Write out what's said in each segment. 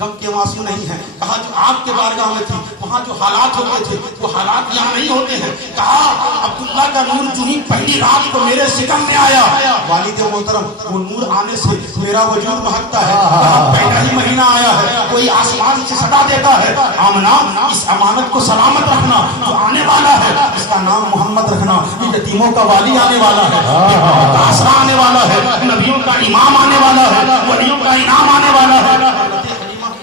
غم کے آنسو نہیں ہیں. کہا جو آپ کے بارگاہ میں تھی وہاں جو حالات ہوتے تھے وہ حالات یہاں نہیں ہوتے ہیں. کہا عبداللہ کا نور جو ہی پہلی رات کو میرے شکم میں آیا والد محترم وہ نور آنے سے میرا وجود بہکتا ہے. پہلا ہی مہینہ آیا ہے کوئی آسمان سے صدا دیتا ہے آمنہ اس امانت کو سلامت رکھنا جو آنے والا ہے اس کا نام محمد رکھنا. یہ یتیموں کا والی آنے والا ہے آسرا آنے والا ہے نبیوں کا امام آنے والا ہے ولیوں کا انعام آنے والا ہے.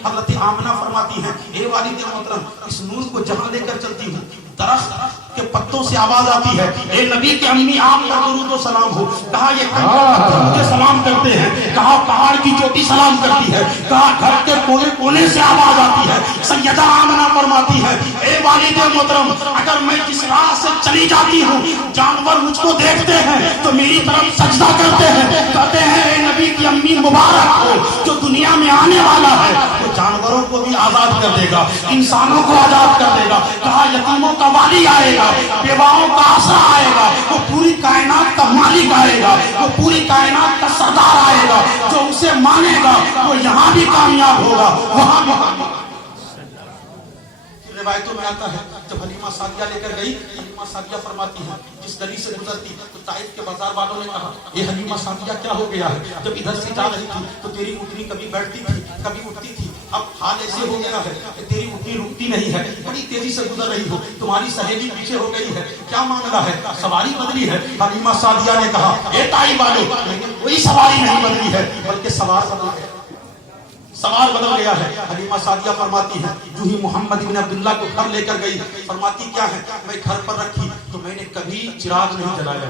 حضرت آمنہ فرماتی ہیں اے والد محترم اس نور کو جہاں لے کر چلتی ہوں درخت کے پتوں سے آواز آتی ہے اے نبی کے امی آپ کا درود و سلام ہو. کہا یہ پتھر مجھے سلام کرتے ہیں. کہا پہاڑ کی چوٹی سلام کرتی ہے. کہا گھر کے کونے کونے سے آواز آتی ہے. سیدہ آمنہ فرماتی ہے اے والد محترم اگر میں جس راہ سے چلی جاتی ہوں جانور مجھ کو دیکھتے ہیں تو میری طرف سجدہ کرتے ہیں کہتے ہیں اے نبی کی امی مبارک ہو جو دنیا میں آنے والا ہے وہ جانوروں کو بھی آزاد کر دے گا انسانوں کو آزاد کر دے گا. کہا یتیموں کا والی آئے گا بیواؤں کا آسرا آئے گا وہ پوری کائنات کا مالک آئے گا وہ پوری کائنات کا سردار آئے گا جو اسے مانے گا وہ یہاں بھی کامیاب ہوگا وہاں بھی. روایتوں میں آتا ہے جب حلیمہ سعدیہ لے کر گئی حلیمہ سعدیہ فرماتی ہے جس گلی سے گزرتی تو طائف کے بازار والوں نے کہا یہ حلیمہ سعدیہ کیا ہو گیا ہے جب ادھر سے جا رہی تھی تو تیری اٹھنی کبھی بیٹھتی تھی کبھی اٹھتی تھی اب حال ایسے ہو گیا ہے کہ تیری اٹھنی رکتی نہیں ہے بڑی تیزی سے گزر رہی ہو تمہاری سہیلی پیچھے ہو گئی ہے کیا معاملہ ہے سواری بدلی ہے. حلیمہ سعدیہ نے کہا اے طائف والے کوئی سواری نہیں بدلی ہے بلکہ سوار بدل گیا ہے. حلیمہ سعدیہ فرماتی ہے جو ہی محمد بن عبداللہ کو گھر لے کر گئی فرماتی کیا ہے میں گھر پر رکھی تو میں نے کبھی چراغ نہیں جلایا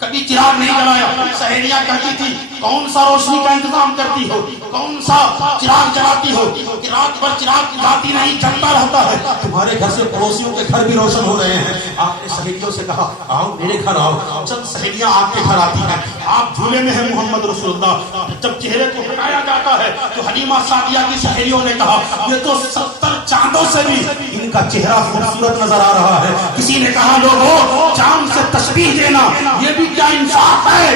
کبھی چراغ نہیں جلایا. سہیلیاں کہتی تھی کون سا روشنی کا انتظام کرتی ہو کون سا چراغ جلاتی ہو کہ رات بھر چراغ جاتی نہیں جلتا رہتا ہے تمہارے گھر سے پڑوسیوں کے گھر بھی روشن ہو رہے ہیں. آپ نے سہیلیوں سے کہا آؤ میرے گھر آؤ. جب سہیلیاں آپ کے گھر آتی ہیں آپ جھولے میں ہیں محمد رسول اللہ جب چہرے کو ہٹایا جاتا ہے تو حلیمہ سعدیہ کی سہیلیوں نے کہا یہ تو 70 چاندوں سے بھی ان کا چہرہ خوبصورت نظر آ رہا ہے. کسی نے کہا لوگوں چاند سے تشبیہ دینا یہ بھی کیا انصاف ہے.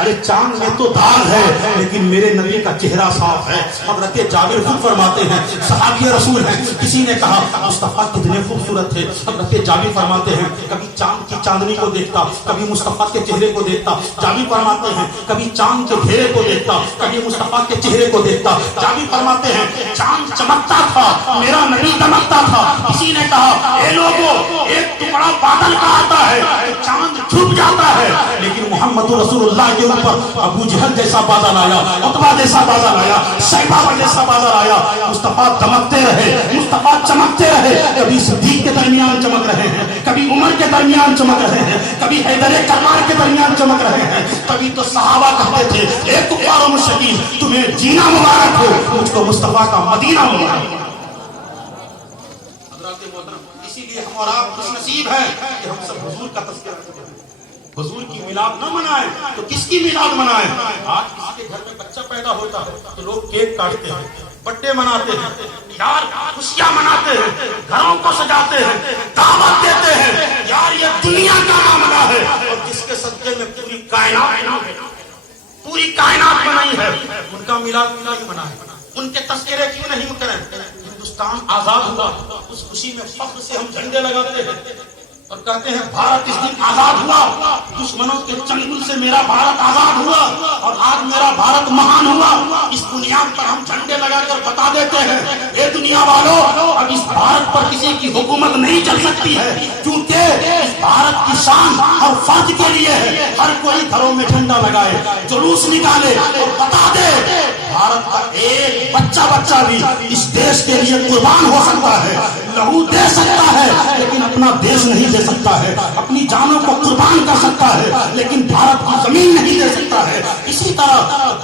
ارے چاند میں تو داغ ہے لیکن میرے نبی کا چہرہ صاف ہے. حضرت جابر خود فرماتے ہیں صحابی رسول ہیں کسی نے کہا مصطفیٰ کتنے خوبصورت تھے. حضرت جابر فرماتے ہیں کبھی چاند کی چاندنی کو دیکھتا کبھی مصطفیٰ کے چہرے کو دیکھتا. جابر فرماتے ہیں کبھی چاند کے گھیرے کو دیکھتا کبھی مصطفیٰ کے چہرے کو دیکھتا. جابر فرماتے ہیں چاند چمکتا تھا میرا نبی دمکتا تھا. کسی نے کہا اے لوگوں ایک ٹکڑا بادل کا آتا ہے چاند چھپ جاتا ہے لیکن محمد رسول اللہ کے اوپر ابو جہل جیسا بادل آیا عتبہ جیسا بادل آیا شیبہ جیسا بادل آیا. مصطفیٰ دمکتے رہے مصطفیٰ چمکتے رہے. کبھی صدیق کے درمیان چمک رہے ہیں کبھی عمر کے درمیان چمک رہے ہیں کبھی حیدر کرار کے درمیان چمک رہے ہیں. کبھی تو صحابہ کہتے تھے اے کفار و مشرکین تمہیں جینا مبارک ہو مجھ کو مصطفیٰ کا مدینہ مبارک ہو. حضرات محترم اسی لیے ہم اور آپ خوش نصیب ہیں کہ ہم سب حضور کا تذکرہ کرتے ہیں. حضور کی میلاد نہ منائیں تو کس کی میلاد منائیں. آج کسی کے گھر میں بچہ پیدا ہوتا ہے تو لوگ کیک کاٹتے ہیں بڑے مناتے ہیں یار خوشیاں مناتے ہیں گھروں کو سجاتے ہیں دعوت دیتے ہیں یار یہ دنیا کا معاملہ ہے اور جس کے صدقے میں پوری کائنات بنائی ہے ان کا میلاد کیوں نہیں منائیں ان کے تذکرے کیوں نہیں کریں. ہندوستان آزاد ہوا اس خوشی میں فخر سے ہم جھنڈے لگاتے ہیں اور کہتے ہیں بھارت اس دن آزاد ہوا دشمنوں کے چنگل سے میرا بھارت آزاد ہوا اور آج میرا بھارت مہان ہوا. اس بنیاد پر ہم جھنڈے لگا کر بتا دیتے ہیں اے دنیا والوں اب اس بھارت پر کسی کی حکومت نہیں چل سکتی ہے کیونکہ اس بھارت کی شان ہر فرد کے لیے ہے. ہر کوئی گھروں میں جھنڈا لگائے جلوس نکالے اور بتا دے بھارت کا ایک بچہ بھی اس دیش کے لیے قربان ہو سکتا ہے لہو دے سکتا ہے لیکن اپنا دیش نہیں دے سکتا ہے. اپنی جانوں کو قربان کر سکتا ہے لیکن بھارت کی زمین نہیں دے سکتا ہے. اسی طرح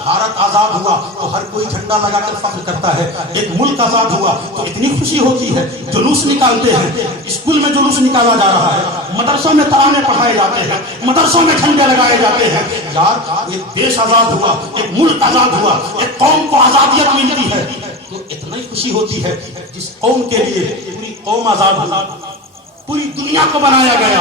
بھارت آزاد ہوا تو ہر کوئی جھنڈا لگا کر فخر کرتا ہے. ایک ملک آزاد ہوا تو اتنی خوشی ہوتی ہے جلوس نکالتے ہیں. اسکول میں جلوس نکالا جا رہا ہے مدرسوں میں ترانے پڑھائے جاتے ہیں مدرسوں میں جھنڈے لگائے جاتے ہیں. یار ایک دیش آزاد ہوا ایک ملک آزاد ہوا ایک قوم کو آزادیت ملتی ہے تو اتنا ہی خوشی ہوتی ہے جس قوم کے لیے پوری قوم آزاد ہوا پوری دنیا کو بنایا گیا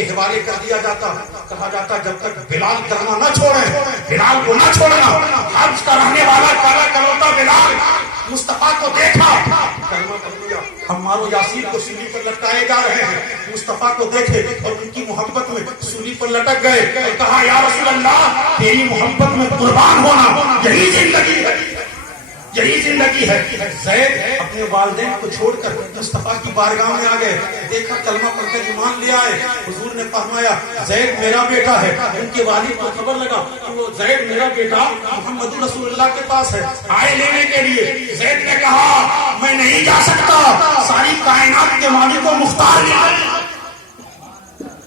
کے حوالے کر دیا جاتا، کہا جاتا جب تک بلال کرنا نہ چھوڑے، بلال کو نہ چھوڑنا۔ حبش کا رہنے والا کالا کلوتا بلال مصطفیٰ کو دیکھا، کلمہ پڑھ لیا، عمار و یاسین کو سولی پر لٹکائے جا رہے ہیں، مصطفیٰ کو دیکھے اور ان کی محبت میں سولی پر لٹک گئے اور کہا یا رسول اللہ تیری محبت میں قربان ہونا یہی زندگی ہے، یہی زندگی ہے۔ زید اپنے والدین کو چھوڑ کر مصطفیٰ کی بارگاہ میں آ گئے، دیکھا کلمہ پڑھ کر ایمان لے آئے۔ حضور نے فرمایا زید میرا بیٹا ہے۔ ان کے والد کو خبر لگا کہ وہ زید میرا بیٹا محمد رسول اللہ کے پاس ہے، آئے لینے کے لیے۔ زید نے کہا میں نہیں جا سکتا، ساری کائنات کے مالک و مختار نے۔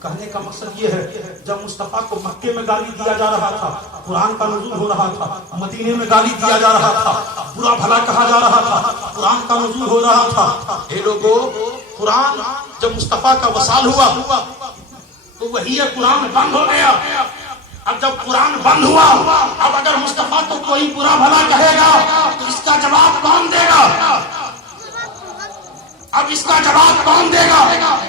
کہنے کا مقصد یہ ہے جب مصطفیٰ کو مکے میں گالی دیا جا رہا تھا، قرآن کا نزول ہو رہا تھا، مدینے میں گالی دیا جا رہا تھا، برا بھلا کہا جا رہا تھا، قرآن کا نزول ہو رہا تھا، اے لوگوں قرآن جب مصطفیٰ کا وصال ہوا تو وہی قرآن بند ہو گیا۔ اب جب قرآن بند ہوا، اب اگر مصطفیٰ کو کوئی برا بھلا کہے گا تو اس کا جواب کون دے گا؟ اب اس کا جواب کون دے گا؟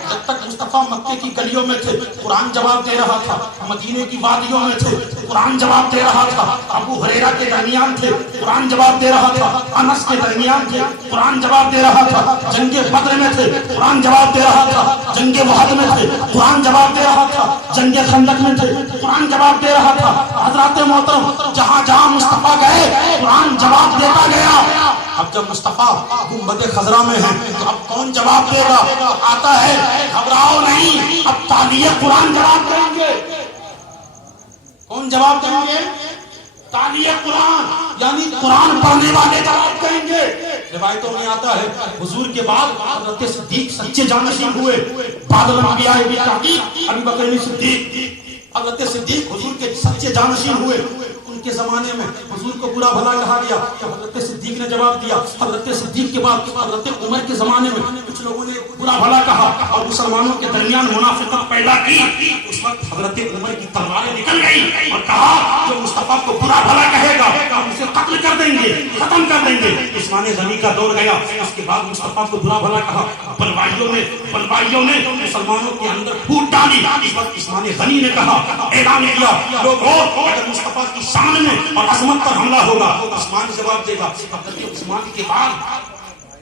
جب تک مصطفیٰ مکے کی گلیوں میں تھے قرآن جواب دے رہا تھا، مدینے کی وادیوں میں تھے قرآن جواب دے رہا تھا، ابو ہریرہ کے درمیان تھے قرآن جواب دے رہا تھا، انس کے درمیان تھے قرآن جواب دے رہا تھا، جنگ بدر میں تھے قرآن جواب دے رہا تھا، جنگ وحد میں تھے قرآن جواب دے رہا تھا، جنگ خندق میں تھے قرآن جواب دے رہا تھا۔ حضرات محترم جہاں جہاں مصطفیٰ گئے قرآن جواب دیتا گیا۔ اب جب مصطفیٰ گنبد خضرا میں ہے تو اب کون جواب دے گا؟ آتا ہے گھبراؤ نہیں، اب تالیہ قرآن جواب دیں گے۔ کون جواب دیں گے؟ تالیہ قرآن، یعنی قرآن پڑھنے والے جواب دیں گے۔ روایتوں میں آتا ہے حضور کے بعد حضرت صدیق سچے جانشین ہوئے، بعد الانبیاء بالتحقیق ابو بکر صدیق، حضرت صدیق حضور کے سچے جانشین ہوئے۔ کے زمانے میں حضور کو برا بھلا کہا گیا تو حضرت صدیق نے جواب دیا۔ حضرت صدیق کے بعد حضرت عمر کے زمانے میں کچھ لوگوں نے برا بھلا کہا اور مسلمانوں کے درمیان منافقت پیدا کی۔ اس وقت حضرت عمر کی تلواریں نکل گئی اور کہا جو مصطفیٰ کو برا بھلا کہے گا ہم اسے قتل کر دیں گے، ختم کر دیں گے۔ عثمان غنی کا دور گیا، اس کے بعد مصطفیٰ کو برا بھلا کہا، بلوائیوں نے مسلمانوں کے اندر پھوٹ ڈالی۔ اس وقت عثمان غنی نے کہا، اعلان کیا لوگوں اگر مصطفیٰ کی شان میں اور عظمت پر حملہ ہوگا عثمان جواب دے گا۔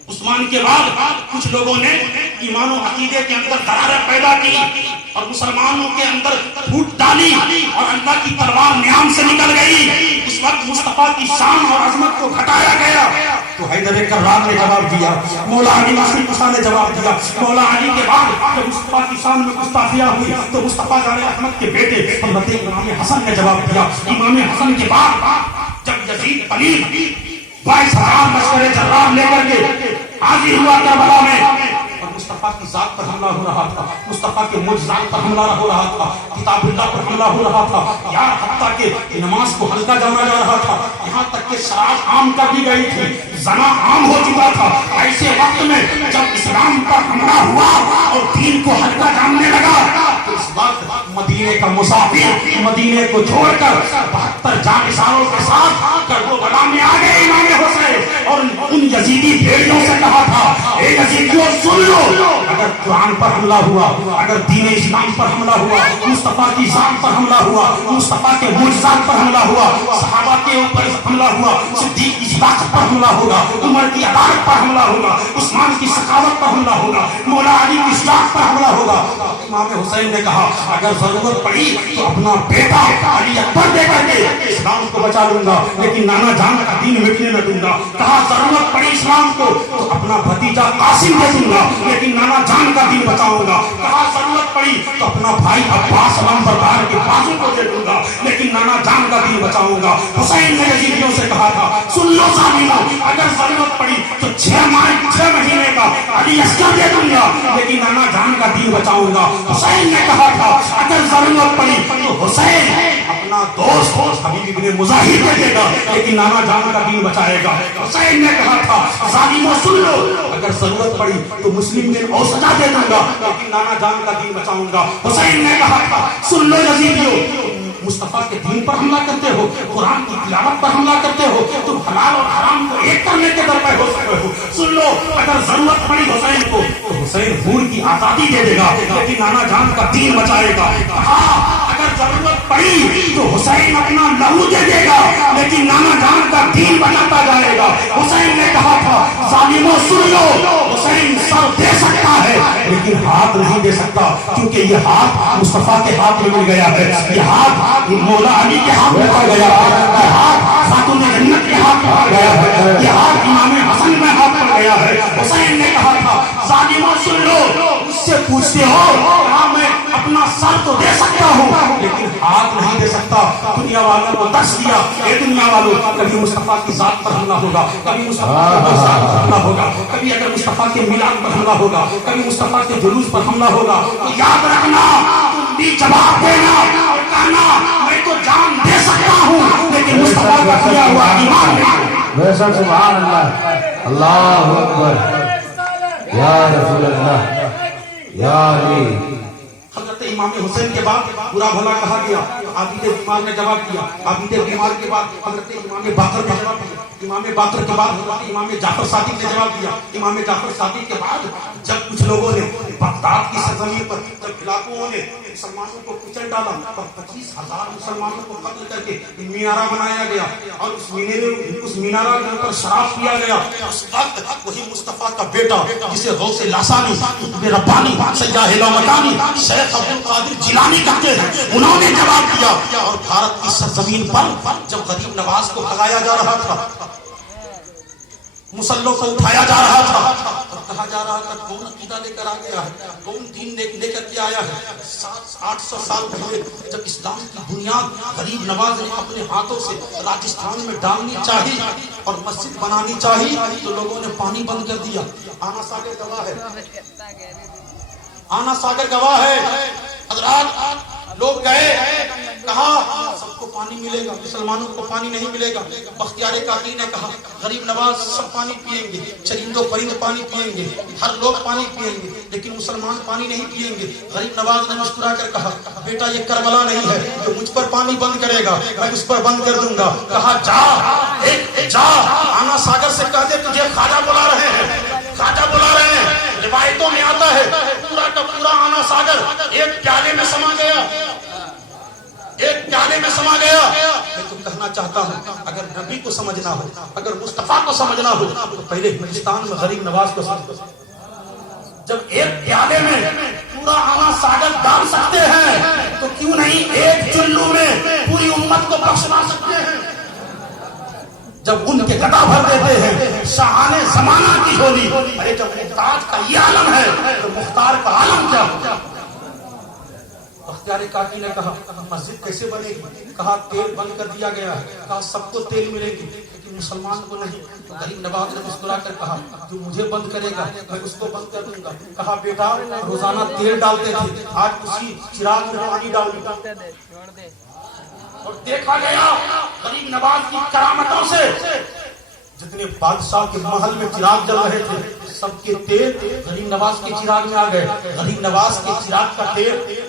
عثمان کے بعد کچھ لوگوں نے ایمان و عقیدے کے اندر درارت پیدا کی اور مسلمانوں کے اندر پھوٹ ڈالی اور اللہ کی تلوار نیام سے نکل گئی۔ اس وقت مصطفیٰ کی شان اور عظمت کو گھٹایا گیا تو حیدر کرار نے جواب دیا، مولا علی ناصر قصہ نے جواب دیا۔ مولا علی کے بعد جب مصطفیٰ کی شان میں گستاخیاں ہوئی تو مصطفیٰ جان احمد کے بیٹے حضرت امام حسن نے جواب دیا۔ امام حسن کے بعد جب یزید پلید 22,000 لشکر جرار لے کر کے حاضر ہوا کربلا میں اور مصطفیٰ کی ذات پر حملہ ہو رہا تھا، مصطفیٰ کے معجزات پر حملہ ہو رہا تھا، کتاب اللہ پر حملہ ہو رہا تھا، یا حتیٰ کہ نماز کو ہلکا جانا جا رہا تھا، یہاں تک کہ شراب عام کر دی گئی تھی، زنا عام ہو چکا تھا۔ ایسے وقت میں جب اسلام پر حملہ ہوا اور دین کو ہلکا جاننے لگا تو اس وقت مدینے کا مسافر مدینے کو چھوڑ کر 72 جانشینوں کے ساتھ کربلا میں آ گئے امام حسین اور ان یزیدی بھیڑیوں سے کہا تھا اے یزیدیوں سن لو، اگر قرآن پر حملہ ہوا، اگر دین اسلام پر حملہ ہوا، مصطفیٰ کی ذات پر حملہ ہوا، مصطفیٰ کے معجزات پر حملہ ہوا، صحابہ کے اوپر حملہ ہوا، صدیق کی صداقت پر حملہ ہوگا، عمر کی عدالت پر حملہ ہوگا، عثمان کی سخاوت پر حملہ ہوگا، مولا علی کی شجاعت پر حملہ ہوگا۔ امام حسین نے کہا اگر ضرورت پڑی تو اپنا بیٹا علی اکبر دے کر کے اسلام کو بچا لوں گا لیکن نانا جان کا دین مٹنے نہ دوں گا۔ کہا ضرورت پڑی اسلام کو تو اپنا بھتیجا قاسم دے دوں گا لیکن نانا جان کا دین بچاؤں گا۔ کہا ضرورت پڑی تو اپنا بھائی عباس علمبردار کے بازو کو دے دوں گا لیکن نانا جان کا دین بچاؤں گا۔ حسین نے یزیدیوں سے کہا تھا سن لو ظالموں، اگر ضرورت پڑی تو 6 مہینے کا علی عسکر دے دوں گا لیکن نانا جان کا دین بچاؤں گا۔ حسین نے کہا تھا اگر ضرورت پڑی تو حسین اپنا دوست حبیب ابن مظاہر دے دے گا لیکن نانا جان کا دین بچائے گا۔ حسین نے کہا تھا ظالموں سن لو، اگر ضرورت پڑی تو مسلم بن اوسجا دے دوں گا لیکن نانا جان کا دین بچاؤں گا۔ حسین نے کہا تھا سن لو یزیدیوں، مصطفیٰ کے دین پر حملہ کرتے ہو، قرآن کی تلاوت پر حملہ کرتے ہو، تم حلال اور حرام کو ایک کرنے کے در پہ ہو سکتے ہو۔ سن لو اگر ضرورت پڑی حسین کو تو حسین حور کی آزادی دے دے گا لیکن نانا جان کا دین بچائے گا. کہا اگر ضرورت پڑی تو حسین اپنا لہو دے دے گا لیکن نانا جان کا دین بچاتا جائے گا. حسین نے کہا تھا ظالموں سن لو, حسین سر دے سکتا ہے لیکن ہاتھ نہیں دے سکتا, کیونکہ یہ ہاتھ مصطفیٰ کے ہاتھ میں مل گیا ہے, یہ ہاتھ مولا علی کے ہاتھ میں آ گیا ہے, یہ ہاتھ خاتون جنت کے ہاتھ میں آ گیا ہے, یہ ہاتھ امام حسن میں ہاتھ پڑ گیا ہے. حسین نے کہا تھا ظالموں سن لو, مجھ سے پوچھتے ہو کہا میں اپنا سر تو دے سکتا ہوں لیکن ہاتھ نہیں دے سکتا. دنیا والوں کو درس دیا, اے دنیا والوں کبھی مصطفیٰ کی ذات پر حملہ ہوگا, کبھی مصطفیٰ کی ذات پر حملہ ہوگا, کبھی اگر مصطفیٰ کے میلاد پر حملہ ہوگا, کبھی مصطفیٰ کے جلوس پر حملہ ہوگا تو یاد رکھنا تم بھی جواب دینا اور کہنا میں تو جان دے سکتا ہوں لیکن مصطفیٰ کا کیا ہوا ایمان نہیں. بے شک سبحان اللہ, اللہ اکبر, یا رسول اللہ, یا علی. حضرت امام حسین کے بعد برا بھلا کہا گیا, عابد بیمار نے جواب دیا, عابد بیمار کے بعد حضرت امام باقر نے جواب دیا, امام باقر کے بعد حضرت امام جعفر صادق نے جواب دیا, امام جعفر صادق کے بعد جب کچھ لوگوں نے بغداد کی سرزمین پر جب علاقوں نے مسلمانوں کو کچل ڈالا اور 25,000 مسلمانوں کو قتل کر کے مینارہ بنایا گیا اور اس مینارہ کے اوپر شراب پیا گیا, اس وقت وہی مصطفیٰ کا بیٹا جسے غوث لاسانی قطب ربانی سیاح لامکانی شیخ عبد القادر جیلانی کہتے ہیں, انہوں نے جواب دیا. اور بھارت کی سرزمین پر جب غریب نواز کو بھگایا جا رہا تھا, مسلوں کو اٹھایا جا رہا تھا اور کہا جا رہا تھا کون عقیدہ لے کر آ گیا ہے, کون دین لے کر کے آیا ہے. 800 سال پہلے جب اسلام کی بنیاد غریب نواز نے اپنے ہاتھوں سے راجستھان میں ڈالنی چاہی اور مسجد بنانی چاہی تو لوگوں نے پانی بند کر دیا. آنا ساگر گواہ ہے, آنا ساگر گواہ ہے. حضرات لوگ گئے, کہا سب کو پانی ملے گا, مسلمانوں کو پانی نہیں ملے گا. بختیار کاکی نے کہا غریب نواز سب پانی پیئیں گے, چرند و پرند پانی پیئیں گے, ہر لوگ پانی پیئیں گے لیکن مسلمان پانی نہیں پیئیں گے. غریب نواز نے مسکرا کر کہا بیٹا یہ کربلا نہیں ہے جو مجھ پر پانی بند کرے گا, میں اس پر بند کر دوں گا. کہا جا آنا ساگر سے کہہ دے تجھے خواجہ بلا رہے ہیں, خواجہ بلا رہے ہیں. روایتوں میں آتا ہے پورا کا پورا آنا ساگر ایک پیالے میں سما گیا, ایک پیالے میں سما گیا. میں تو کہنا چاہتا ہوں اگر نبی کو سمجھنا ہو, اگر مصطفیٰ کو سمجھنا ہو تو پہلے ہندوستان میں غریب نواز کو سمجھو. جب ایک پیالے میں پورا آنا ساگر ڈال سکتے ہیں تو کیوں نہیں ایک چلو میں پوری امت کو بخشوا سکتے ہیں. جب ان کے گدا بھر دیتے ہیں شاہان زمانہ کی ہولی, ارے جب محتاج کا یہ عالم ہے تو مختار کا عالم کیا ہوگا. بختیار کاکی نے کہا مسجد کیسے بنے گی, کہا تیل بند کر دیا گیا ہے, کہا سب کو تیل ملے گی لیکن مسلمان کو نہیں. غریب نواز نے مسکرا کر کہا جو مجھے بند کرے گا میں اس کو بند کر دوں گا. کہا بیٹا روزانہ تیل ڈالتے تھے, آج اسی چراغ میں پانی ڈال دوں. اور دیکھا گیا غریب نواز کی کرامتوں سے جتنے بادشاہ کے محل میں چراغ جل رہے تھے سب کے تیل غریب نواز کے چراغ میں آ گئے. غریب نواز کے چراغ کا تیل,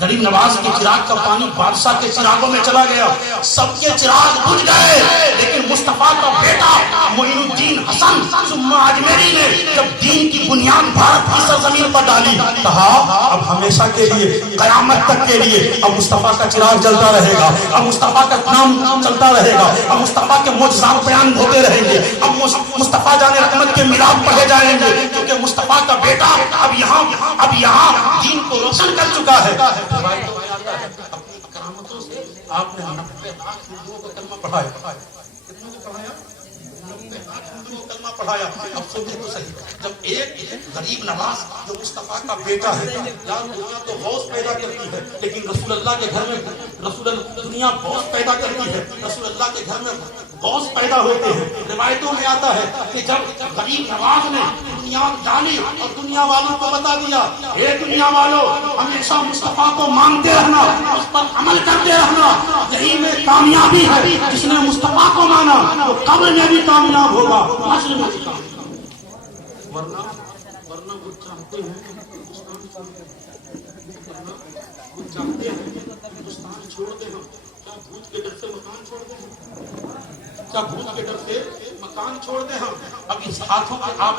غریب نواز کے چراغ کا پانی بادشاہ کے چراغوں میں چلا گیا, سب کے چراغ بجھ گئے. لیکن مصطفیٰ کا بیٹا معین الدین حسن ثم اجمیری نے جب دین کی بنیاد بھارت کی سرزمین پر ڈالی, کہا اب ہمیشہ کے لیے قیامت تک کے لیے اب مصطفیٰ کا چراغ جلتا رہے گا, اب مصطفیٰ کا نام چلتا رہے گا, اب مصطفیٰ کے معجزات بیان ہوتے رہیں گے, اب مصطفیٰ جان رحمت کے میلاد پڑھے جائیں گے کیونکہ مصطفیٰ کا بیٹا اب یہاں دین کو روشن کر چکا ہے. روایتوں میں آتا ہے اپنی کرامتوں سے آپ نے 90 لاکھ ہندوؤں کو کلمہ پڑھایا. کتنوں کو پڑھایا؟ 90 لاکھ ہندوؤں کو کلمہ پڑھایا. اب سنیں تو صحیح, جب ایک غریب نواز جو مصطفیٰ کا بیٹا ہے, یار دنیا تو غوث پیدا کرتی ہے لیکن رسول اللہ کے گھر میں دنیا غوث پیدا کرتی ہے, رسول اللہ کے گھر میں غوث پیدا ہوتے ہیں. روایتوں میں آتا ہے کہ جب غریب نواز نے بنیاد ڈالی اور دنیا والوں کو بتا دیا اے دنیا والوں ہمیشہ مصطفیٰ کو مانتے رہنا, اس پر عمل کرتے رہنا, یہی میں کامیابی ہے. جس نے مصطفیٰ کو مانا وہ قبر میں بھی کامیاب ہوگا, حشر میں بھی کامیاب. ورنہ وہ چاہتے ہیں ہندوستان چھوڑ دیں. ہم کیا بھوت کے ڈر سے مکان چھوڑ دیں, کیا بھوت کے ڈر سے مکان چھوڑ دیں ہم. اب اس ہاتھوں کے آپ